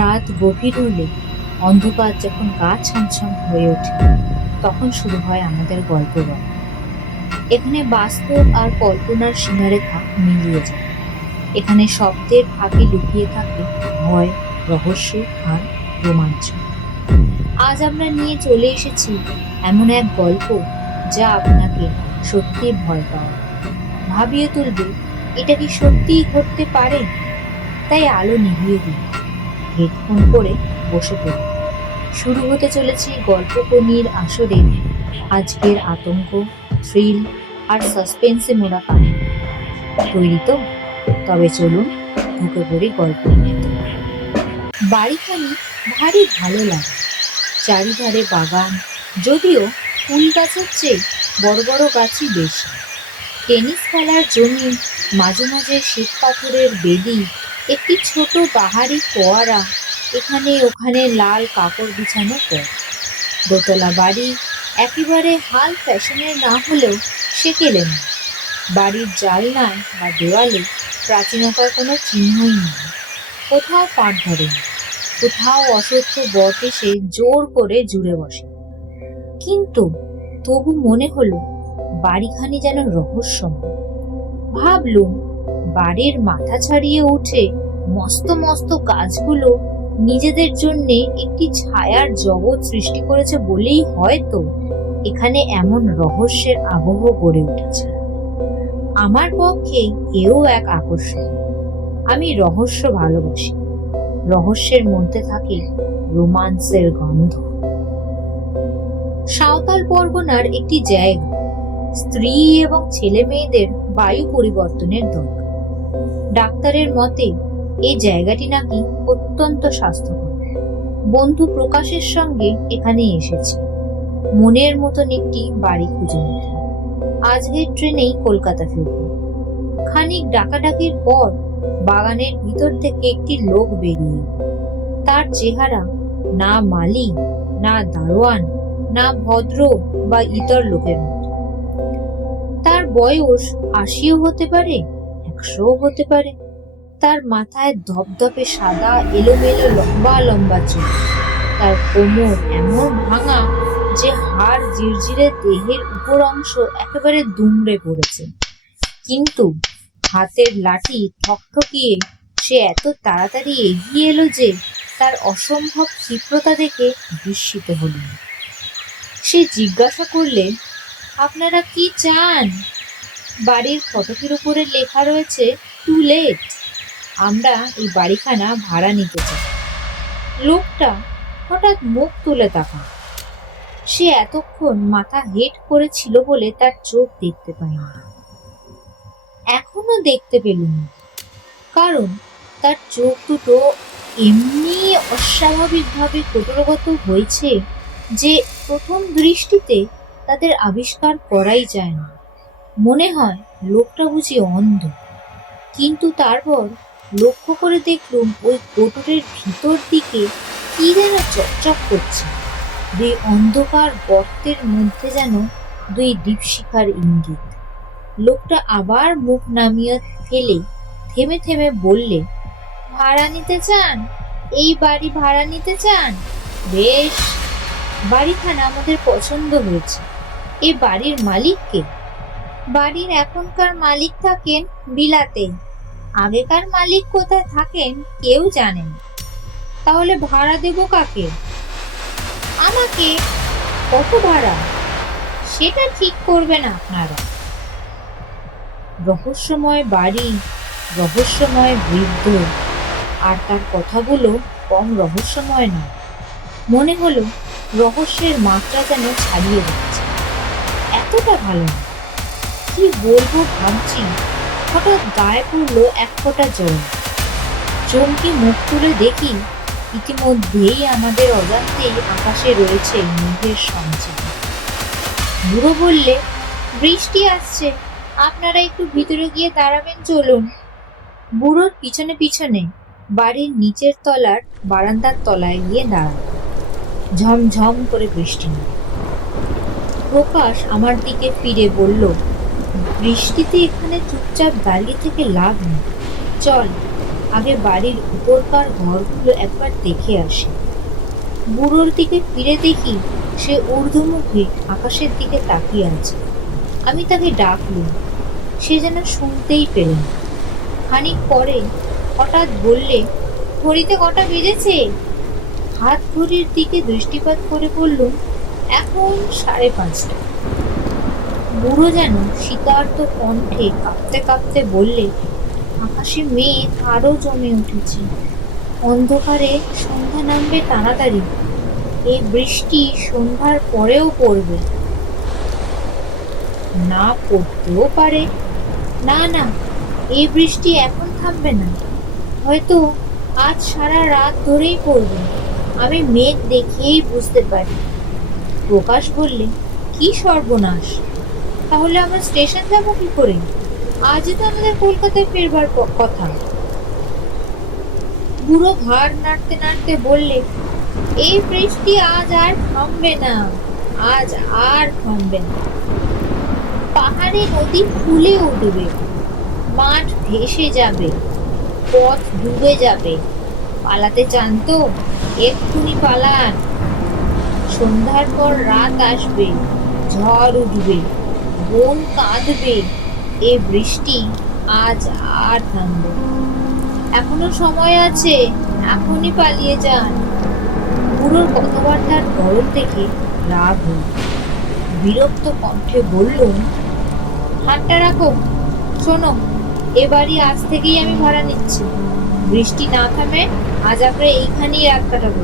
রাত গভীর হলে অন্ধকার যখন গা ছমছম হয়ে ওঠে, তখন শুরু হয় আমাদের গল্প বলা। এখানে বাস্তব আর কল্পনার সীমারেখা মিলিয়ে যায়। এখানে শব্দের ফাঁকে লুকিয়ে থাকে ভয়, রহস্য আর রোমাঞ্চ। আজ আমরা নিয়ে চলে এসেছি এমন এক গল্প যা আপনাকে সত্যি ভয় পাওয়া, ভাবিয়ে তুলবে এটা কি সত্যিই ঘটতে পারে। তাই আলো নিভিয়ে দিন, হেডফোন করে বসে পড়ুন। শুরু হতে চলেছে গল্পকনির আসরে আজকের আতঙ্ক, থ্রিল আর সাসপেন্সে মোড়া কাহিনী। তৈরি তো? তবে চলুন ঢুকে পড়ি গল্পের ভেতর। বাড়িখানি ভারী ভালো লাগে। চারিধারে বাগান, যদিও ফুল গাছের চেয়ে বড় বড় গাছই বেশি। টেনিস খেলার জমি, মাঝে মাঝে শ্বেত পাথরের বেদি, একটি ছোট পাহাড়ি ফোয়ারা, এখানে ওখানে লাল কাপড় বিছানো পথ। দোতলা বাড়ি, একেবারে হাল ফ্যাশনের না হলেও সেকেলে না। বাড়ির জালনায় বা দেওয়ালে প্রাচীনতার কোনো চিহ্নই নেই। কোথাও পাট ধরেনি, কোথাও অসত্য বট এসে জোর করে জুড়ে বসে। কিন্তু তবু মনে হলো বাড়িখানি যেন রহস্যময়। ভাবলুম বাড়ির মাথা ছাড়িয়ে উঠে মস্ত মস্ত গাছগুলো নিজেদের জন্যে একটি ছায়ার জগৎ সৃষ্টি করেছে বলেই হয়তো এখানে এমন রহস্যের আবহ গড়ে উঠেছে। আমার পক্ষে এও এক আকর্ষণ। আমি রহস্য ভালোবাসি। রহস্যের মধ্যে থাকে রোমান্সের গন্ধ। সাঁওতাল পরগনার একটি জায়গা, স্ত্রী এবং ছেলে মেয়েদের বায়ু পরিবর্তনের দরকার। ডাক্তারের মতে এই জায়গাটি নাকি অত্যন্ত স্বাস্থ্যকর। বন্ধু প্রকাশের সঙ্গে এখানে এসেছি মনের মতন একটি বাড়ি খুঁজে নিতে। আজকের ট্রেনেই কলকাতা ফিরব। খানিক ডাকাডাকির পর বাগানের ভিতর থেকে একটি লোক বেরিয়ে। তার চেহারা না মালি, না দারোয়ান, না ভদ্র বা ইতর লোকের মতো। তার বয়স ৮০ও হতে পারে, ১০০ও হতে পারে। তার মাথায় ধপধপে সাদা এলোমেলো লম্বা লম্বা চুল। তার কোমর এমন ভাঙা যে হাড় জিরজিরে দেহের উপর অংশ একেবারে দুমড়ে পড়েছে। কিন্তু হাতের লাঠি ঠকঠকিয়ে সে এত তাড়াতাড়ি এগিয়ে এলো যে তার অসম্ভব ক্ষিপ্রতা দেখে বিস্মিত হলেন। সে জিজ্ঞাসা করলে, আপনারা কি চান? বাড়ির ফটকের উপরে লেখা রয়েছে টু লেট। আমরা এই বাড়িখানা ভাড়া নিতে চাই। লোকটা হঠাৎ মুখ তুলে তাকান। সে এতক্ষণ মাথা হেট করেছিল বলে তার চোখ দেখতে পায়নি। এখনো দেখতে পেলুম, কারণ তার চোখ দুটো এমনি অস্বাভাবিকভাবে কটরগত হয়েছে যে প্রথম দৃষ্টিতে তাদের আবিষ্কার করাই যায় না। মনে হয় লোকটা বুঝি অন্ধ। কিন্তু তারপর লক্ষ্য করে দেখলুম ওই কোটরের ভিতর দিকে কি যেন চকচক করছে। দুই অন্ধকার গর্তের মধ্যে যেন দুই দীপশিখার ইঙ্গিত। লোকটা আবার মুখ নামিয়ে ফেলে থেমে থেমে বললে, ভাড়া নিতে চান? এই বাড়ি ভাড়া নিতে চান? বেশ, বাড়িখানা আমাদের পছন্দ হয়েছে। এই বাড়ির মালিক কে? বাড়ির এখনকার মালিক থাকেন বিলাতে। আগেকার মালিক কোথায় থাকেন কেউ জানেন। তাহলে ভাড়া দেব কাকে? আমাকে। কত ভাড়া? সেটা ঠিক করবেন আপনারা। রহস্যময় বাড়ি, রহস্যময় বৃদ্ধ, আর তার কথাগুলো কম রহস্যময় নয়। মনে হলো রহস্যের মাত্রা যেন ছাড়িয়ে যাচ্ছে। এতটা ভালো না। কি বলবো ভাবছি, হঠাৎ গায়ে পড়লো এক ফোঁটা জল। চমকে মুখ তুলে দেখি ইতিমধ্যেই আমাদের অজান্তেই আকাশে রয়েছে মেঘের সঞ্চার। বুড়ো বললে, বৃষ্টি আসছে, আপনারা একটু ভিতরে গিয়ে দাঁড়াবেন, চলুন। বুড়োর পিছনে পিছনে বাড়ির নিচের তলার বারান্দার তলায় গিয়ে দাঁড়াল। ঝমঝম করে বৃষ্টি নামে। প্রকাশ আমার দিকে ফিরে বলল, বৃষ্টিতে এখানে চুপচাপ দাঁড়িয়ে থেকে লাভ নেই, চল আগে বাড়ির উপরকার ঘরগুলো একবার দেখে আসি। বুড়োর দিকে ফিরে দেখি সে ঊর্ধ্বমুখী আকাশের দিকে তাকিয়ে আছে। আমি তাকে ডাকলুম, সে যেন শুনতেই পেল না। খানিক পরে হঠাৎ বললে, ঘড়িতে কটা বেজেছে? হাত ঘড়ির দিকে দৃষ্টিপাত করে বললুম, এখন 5:30। বুড়ো যেন শীতার্ত কণ্ঠে কাঁপতে কাঁপতে বললে, আকাশে মেঘ আরো জমে উঠেছে, অন্ধকারে সন্ধ্যা নামবে তাড়াতাড়ি, এই বৃষ্টি সন্ধ্যার পরেও পড়বে। না পড়তেও পারে। না না, এই বৃষ্টি এখন থামবে না, হয়তো আজ সারা রাত ধরেই পড়বে। আমি মেঘ দেখেই বুঝতে পারি। প্রকাশ বললে, কি সর্বনাশ! তাহলে আমরা স্টেশন যাবো কি করে? আজই তো আমাদের কলকাতায় ফেরবার কথা। বুড়ো ঘাড় নাড়তে নাড়তে বললে, এই বৃষ্টি আজ আর থামবে না, আজ আর থামবে না। পাহাড়ে নদী ফুলে উঠবে, মাঠ ভেসে যাবে, পথ ডুবে যাবে। পালাতে চান তো এক্ষুনি পালান। সন্ধ্যার পর রাত আসবে, ঝড় উঠবে, বন কাঁদবে, এ বৃষ্টি আজ আর থামবে না। এখনো সময় আছে, এখনই পালিয়ে যান। বুড়োর কথাবার্তার ধরন দেখে রাগ হল। বিরক্ত কণ্ঠে বললুম, হাতটা রাখো। শোনো, এ বাড়ি আজ থেকেই আমি ভাড়া নিচ্ছি। বৃষ্টি না থামে আজ আমরা এইখানেই রাত কাটাবো।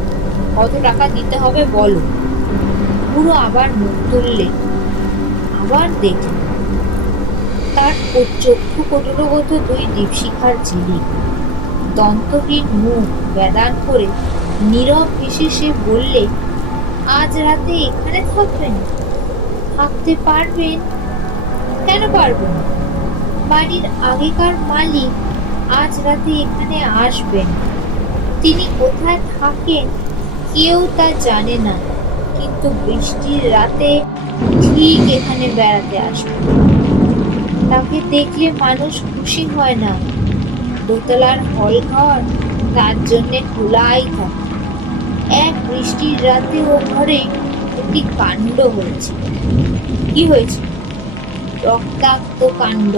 কত টাকা দিতে হবে বলো। বুড়ো আবার মুখ তুললে, আবার দেখল তার চক্ষু কোটরগত 2 দীপশিখার ঝিলিক, দন্তহীন মুখ বেদান করে নীরব হেসে সে বললে, আজ রাতে এখানে থাকবেন? থাকতে পারবেন? কেন পারবেন? বাড়ির আগেকার মালিক আজ রাতে এখানে আসবেন। তিনি কোথায় থাকেন কেউ তা জানে না, কিন্তু বৃষ্টির রাতে ঠিক এখানে বেড়াতে আসবেন। তাকে দেখলে মানুষ খুশি হয় না। দোতলার হল ঘর তার জন্যে খোলাই থাকে। এক বৃষ্টির রাতে ও ঘরে একটি কাণ্ড হয়েছে। কি হয়েছে? রক্তাক্ত কাণ্ড।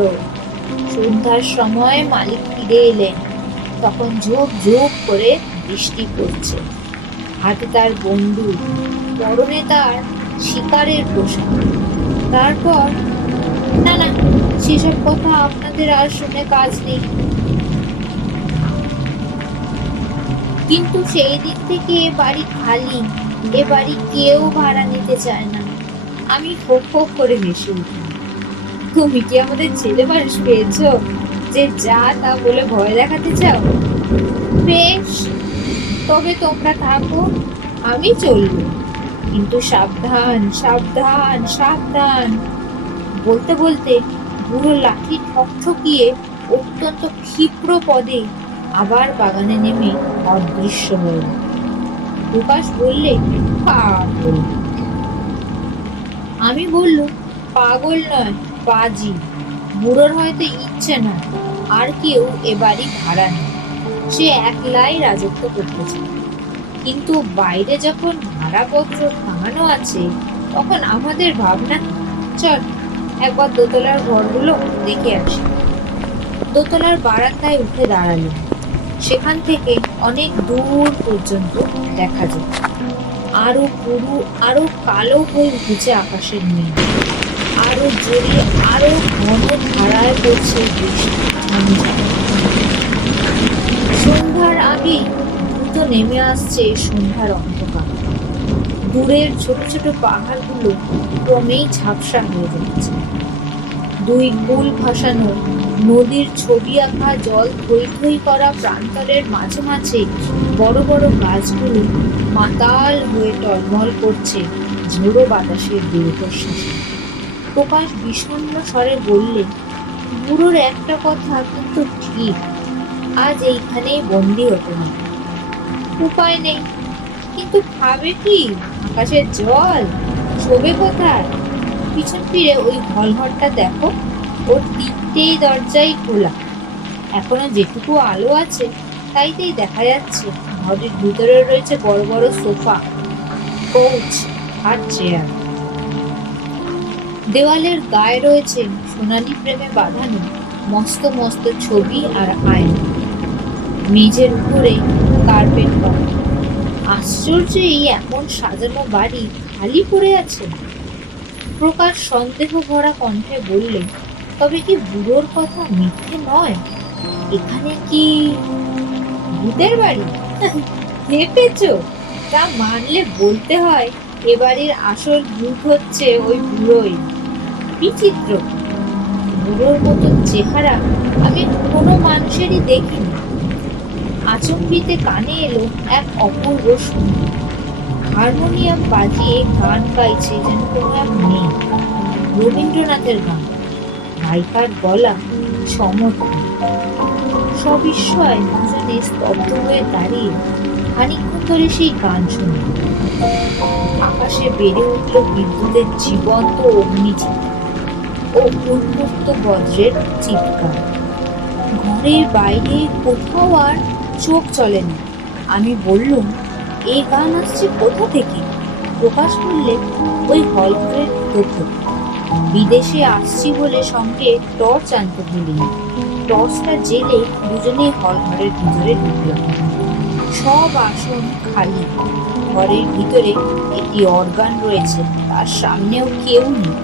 সন্ধ্যার সময় মালিক ফিরে এলেন, তখন ঝোপ ঝোপ করে বৃষ্টি পড়ছে। হাতে তার বন্দুক, পরনে তার শিকারের পোশাক। তারপর, না না, সেসব কথা আপনাদের আর শুনে কাজ নেই। কিন্তু সেই দিক থেকে এ বাড়ি খালি, এ বাড়ি কেউ ভাড়া নিতে চায় না। আমি হোক হোক করে হেসে উঠলাম। তুমি কি আমাদের ছেলে মানুষ পেয়েছ যে যা তা বলে ভয় দেখাতে চাও? বেশ, তবে তোমরা থাকো, আমি চলবো, কিন্তু সাবধান সাবধান সাবধান। বলতে বলতে বুড়ো লাঠি ঠকঠকিয়ে অত্যন্ত ক্ষিপ্র পদে আবার বাগানে নেমে অদৃশ্য হয়ে গেল। প্রকাশ বললে, পাগল। আমি বললুম, পাগল নয়, পাজি। বুড়োর হয়তো ইচ্ছে না আর কেউ এ বাড়ি ভাড়া নেই, সে একলাই রাজত্ব করতে চায়। কিন্তু বাইরে যখন ভাড়াপত্র টাঙানো আছে, তখন আমাদের ভাবনা, চল একবার দোতলার ঘরগুলো দেখে আসি। দোতলার বারান্দায় উঠে দাঁড়ালাম। সেখান থেকে অনেক দূর পর্যন্ত দেখা যায়। আরো পুরু, আরো কালো হয়ে উঠেছে আকাশের মেঘ। আরো জোরে, আরো ঘন ধারায় পড়ছে বৃষ্টি। সন্ধ্যার আগেই দ্রুত নেমে আসছে সন্ধ্যার অন্ধকার। দূরের ছোট ছোট পাহাড়গুলো ক্রমেই ঝাপসা হয়ে যাচ্ছে। 2 কুল ভাসানো নদীর ছবি আঁকা জল থই থই করা প্রান্তরের মাঝে মাঝে বড় বড় গাছগুলো মাতাল হয়ে টলমল করছে ঝোড়ো বাতাসের দীর্ঘশ্বাসে। প্রকাশ বিষণ্ণ স্বরে বললে, বুড়োর একটা কথা কিন্তু ঠিক, আজ এইখানেই বন্দি হতে হবে। উপায় নেই, কিন্তু খাবে কি? আকাশের জল, শোবে কোথায়? পিছন ফিরে ওই হলঘরটা দেখো, ওর 3টেই দরজাই খোলা। এখনো যেটুকু আলো আছে তাইতেই দেখা যাচ্ছে ঘরের ভিতরে রয়েছে বড় বড় সোফা, কোচ আর চেয়ার। দেওয়ালের গায়ে রয়েছে সোনালী ফ্রেমে বাঁধানো মস্ত মস্ত ছবি আর আয়না। মেঝের উপরে কার্পেট করা। আশ্চর্য, এই এমন সাজানো বাড়ি খালি পড়ে আছে। প্রকাশ সন্দেহ ভরা কণ্ঠে বললে, তবে কি বুড়োর কথা মিথ্যে নয়? এখানে কি ভূতের বাড়ি? হেঁটেছ? তা মানলে বলতে হয় এ বাড়ির আসল ভূত হচ্ছে ওই বুড়োই। বিচিত্র, বুড়োর মতো চেহারা আমি কোনো মানুষেরই দেখিনি। আচম্বিতে কানে এলো এক অপূর্ব সুর। হারমোনিয়াম বাজিয়ে গান গাইছে যেন কোনো এক মেয়ে। রবীন্দ্রনাথের গান। গায়িকার গলা সমর্থন। সবিস্ময়ে দুজনে স্তব্ধ হয়ে দাঁড়িয়ে খানিকক্ষণ ধরে সেই গান শুনল। আকাশে বেড়ে উঠল বিদ্যুতের জীবন্ত অগ্নিচিত্র ও উন্মুক্ত বজ্রের চিৎকার। ঘরের বাইরে কোথাও আর চোখ চলে না। আমি বললুম, এই গান আসছে কোথা থেকে? প্রকাশ বললে, ওই হল ঘরের ভিতর থেকে। বিদেশে আসছি বলে সঙ্গে টর্চ আনতে ভুলিনি। টর্চটা জেলে দুজনে হল ঘরের ভিতরে ঢুকলাম। সব আসন খালি। ঘরের ভিতরে একটি অর্গান রয়েছে, তার সামনেও কেউ নেই।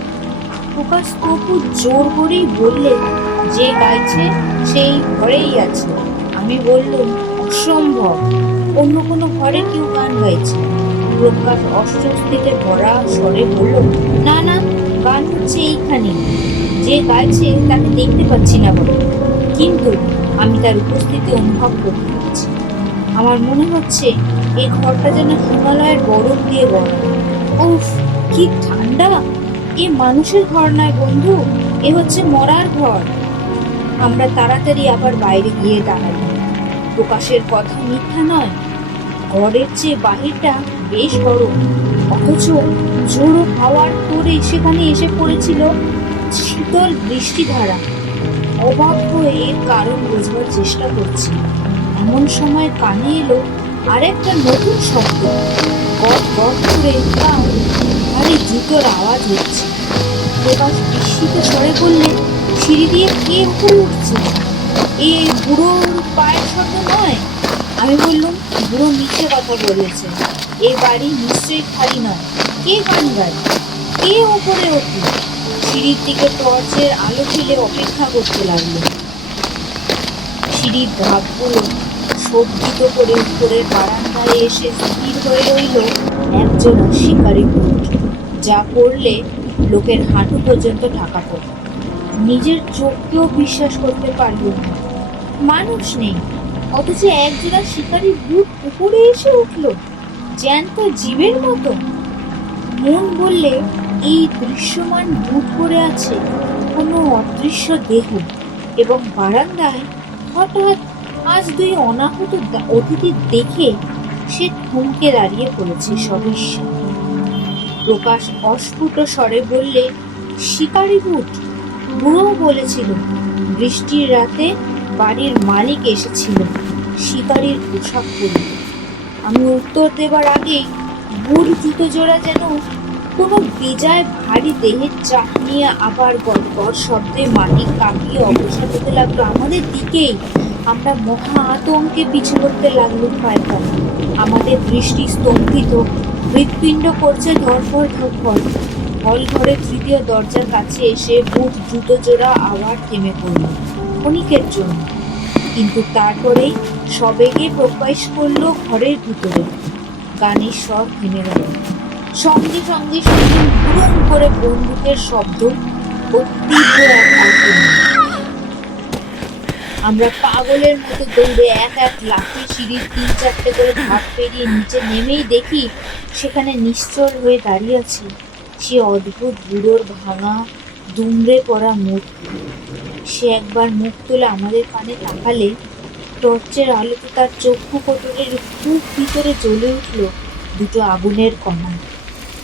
প্রকাশ তবু জোর করেই বললে, যে গাইছে সেই ঘরেই আছে। আমি বললুম, অসম্ভব, অন্য কোনো ঘরে কেউ গান গাইছে। প্রকাশ অস্বস্তিতে ভরা স্বরে বলল, না না, গান হচ্ছে এইখানে। যে গাইছে তাকে দেখতে পাচ্ছি না বলে, কিন্তু আমি তার উপস্থিতি অনুভব করতে পারছি। আমার মনে হচ্ছে এই ঘরটা যেন হিমালয়ের বরফ দিয়ে গড়া। উফ, কি ঠান্ডা! এ মানুষের ঘর নয় বন্ধু, এ হচ্ছে মরার ঘর। আমরা তাড়াতাড়ি আবার বাইরে গিয়ে দাঁড়ালাম। প্রকাশের কথা মিথ্যা নয়। ঘরের চেয়ে বাহিরটা বেশ গরম, অথচ জোড়ো হাওয়ার তোড়ে সেখানে এসে পড়েছিল শীতল বৃষ্টিধারা। অবাক হয়ে এর কারণ বোঝবার চেষ্টা করছি। এমন সময় কানে এলো আরেকটা নতুন শব্দ। গট গট করে ভারী জুতোর আওয়াজ হচ্ছে। প্রকাশ বিস্মিত স্বরে বললে, সিঁড়ি দিয়ে কে উপরে উঠছে? এ বুড়োর পায়ের শব্দ নয়? আমি বললুম, বুড়ো মিথ্যে কথা বলেছে। এ বাড়ি নিশ্চয়ই খালি নয়। কে গান গায়? কে ওপরে ওঠে? সিঁড়ির দিকে টর্চের আলো ফেলে অপেক্ষা করতে লাগলো। সিঁড়ির ধাপগুলো শোভিত করে উপরের বারান্দায় এসে স্থির হয়ে রইল একজন শিকারী ভূত, যা পড়লে লোকের হাঁটু পর্যন্ত ঢাকা পড়ে। নিজের চোখকেও বিশ্বাস করতে পারল না। মানুষ নেই, অথচ একজোড়া শিকারী ভূত উপরে এসে উঠল জ্যান্ত জীবের মতো। মন বললে, এই দৃশ্যমান ভূত পড়ে আছে কোনো অদৃশ্য দেহ, এবং বারান্দায় হঠাৎ আজ দুই অনাহত অতিথি দেখে সে থমকে দাঁড়িয়ে পড়েছে সবিস্ময়ে। প্রকাশ অস্ফুট স্বরে বললে, শিকারী ভূত। বুড়ো বলেছিল বৃষ্টির রাতে বাড়ির মালিক এসেছিল শিকারীর পোশাক পরে। আমি উত্তর দেবার আগেই বুড় জুতো জোড়া যেন কোনো বেজায় ভারী দেহের চাপ নিয়ে আবার গড়গড় শব্দে মাটি কাঁপিয়ে অগ্রসর হতে লাগলো আমাদের দিকেই। আমরা মহা আতঙ্কে পিছু করতে লাগলো পায়ে পায়ে। আমাদের দৃষ্টি স্তম্ভিত, হৃৎপিণ্ড করছে ধরফর ধরফর। হল ঘরের তৃতীয় দরজার কাছে এসে বুট জুতো জোড়া আবার থেমে পড়ল ক্ষণিকের জন্য, কিন্তু তারপরেই সবেগে প্রকাশ করলো ঘরের ভিতরে। গানের স্বর থেমে গেল। সঙ্গে সঙ্গে শুনলাম বুড়ুম করে বন্দুকের শব্দ ও তীব্র এক আর্তনাদ। আমরা পাগলের মতো দৌড়ে এক এক লাফে সিঁড়ির ৩-৪টে করে ধাপ পেরিয়ে নিচে নেমেই দেখি সেখানে নিশ্চল হয়ে দাঁড়িয়ে আছে সে অদ্ভুত বুড়োর ভাঙা দুমড়ে পড়া মূর্তি। সে একবার মুখ তুলে আমাদের কানে তাকালে টর্চের আলোতে তার চক্ষু কোটরের খুব ভিতরে জ্বলে উঠল দুটো আগুনের কণা।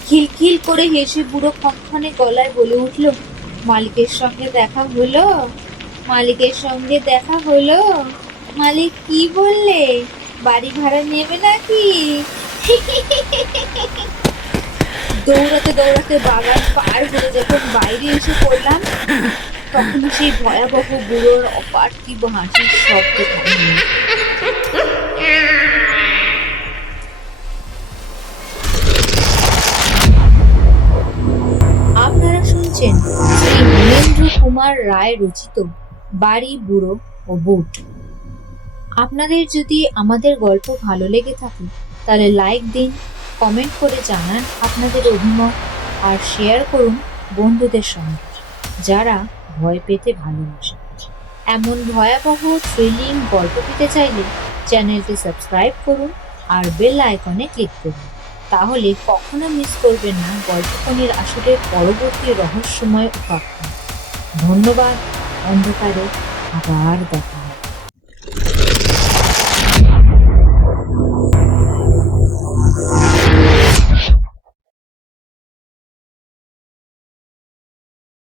খিলখিল করে হেসে বুড়ো খনখনে গলায় বলে উঠল, মালিকের সঙ্গে দেখা হলো? মালিকের সঙ্গে দেখা হলো? মালিক কি বললে? বাড়ি ভাড়া নেবে নাকি? দৌড়াতে দৌড়াতে বাগান পার হয়ে যখন বাইরে এসে পড়লাম, তখনও সেই ভয়াবহ বুড়োর অপার্থিব হাসির শব্দ থামেনি। আপনারা শুনছেন শ্রী নীলেন্দ্র কুমার রায় রচিত বাড়ি বুড়ো ও বুট। আপনাদের যদি আমাদের গল্প ভালো লেগে থাকে তাহলে লাইক দিন, কমেন্ট করে জানান আপনাদের অভিমত, আর শেয়ার করুন বন্ধুদের সঙ্গে যারা ভয় পেতে ভালোবাসে। এমন ভয়াবহ থ্রিলিং গল্প পেতে চাইলে চ্যানেলটি সাবস্ক্রাইব করুন আর বেল আইকনে ক্লিক করুন। তাহলে কখনো মিস করবেন না গল্পখনির আসরের পরবর্তী রহস্যময় উপাখ্যান। ধন্যবাদ। অন্ধকারে আবার দেখা।